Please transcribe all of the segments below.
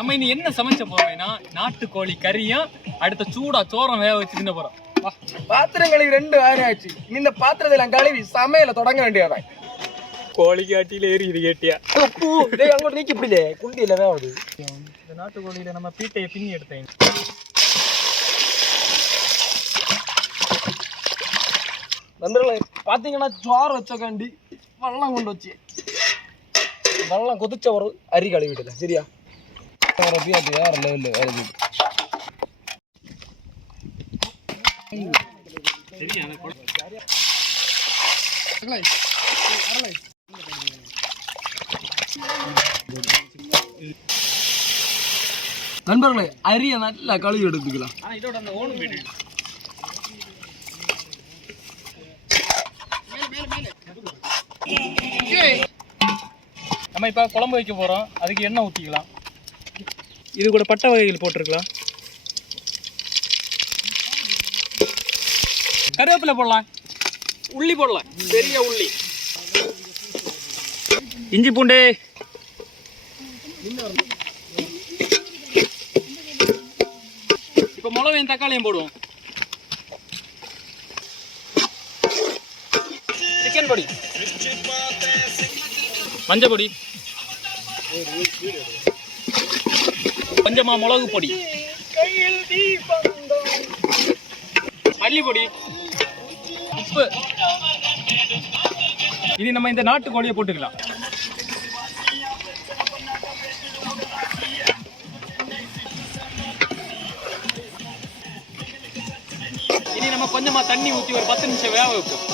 நம்ம இனி என்ன சமைச்ச போறோம்னா நாட்டுக்கோழி கறியும் அடுத்த சூடா சோறம் வேக வச்சு தின்ன போறோம். பாத்திரங்களுக்கு 2 வாரம் ஆச்சு. இந்த பாத்திரத்துல கழுவி சமையல தொடங்க வேண்டியதான். கோழி காட்டியில ஏறி இது கேட்டியா அங்க நீக்கி இப்படிலே குண்டியில வேவுது. இந்த நாட்டுக்கோழியில நம்ம பீட்டையை பின்னி எடுத்தேன். நண்பர்களே பாத்தீங்கன்னா சோறு வச்சக்காண்டி வெள்ளம் கொண்டு வச்சு வெள்ளம் கொதிச்ச ஒரு அரி கழுவிடல சரியா வேற லெவலில் வேறு நண்பர்களே அரிய நல்லா கழுவி எடுத்துக்கலாம். நம்ம இப்போ குழம்பு வைக்க போகிறோம். அதுக்கு எண்ணெய் ஊற்றிக்கலாம். இது கூட பட்டை வகைகள் போட்டிருக்கலாம். கருவேப்பிலை போடலாம். உள்ளி போடலாம். பெரிய உள்ளி, இஞ்சி பூண்டு, இப்போ மிளகையும் தக்காளியும் போடுவோம். சிக்கன் பொடி, மஞ்சள் பொடி, கொஞ்சமா மிளகு பொடி, மல்லி பொடி, உப்பு. இது நம்ம இந்த நாட்டுக்கோழியை போட்டுக்கலாம். இனி நம்ம கொஞ்சமா தண்ணி ஊற்றி ஒரு 10 நிமிஷம் வேக வைப்போம்.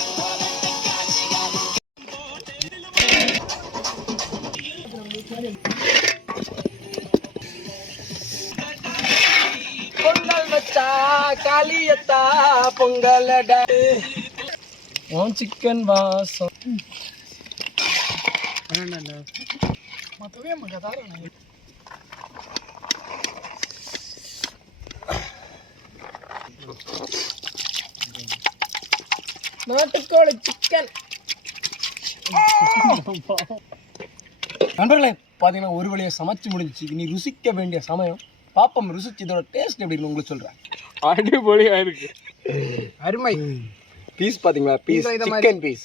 பொங்கல் வச்சா காளியத்தா பொங்கலடா சிக்கன் வாசம் நாட்டுக்கோழி சிக்கன். நண்பர்களே பார்த்தீங்கன்னா ஒரு வழியை சமைச்சு முடிஞ்சிச்சு. இனி ருசிக்க வேண்டிய சமயம். பாப்பம் ருசிச்சு இதோட டேஸ்ட் எப்படின்னு உங்களுக்கு சொல்கிறேன். அடிப்பொலியாக இருக்கு. அருமை. பீஸ் பார்த்தீங்களா? பீஸ் சிக்கன் பீஸ்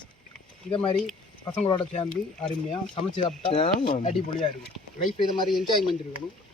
இதை மாதிரி பசங்களோட சேர்ந்து அருமையாக சமைச்சு சாப்பிட்டா அடிப்பொலியாக இருக்கும். லைஃப் இதை மாதிரி என்ஜாய்மெண்ட் இருக்கணும்.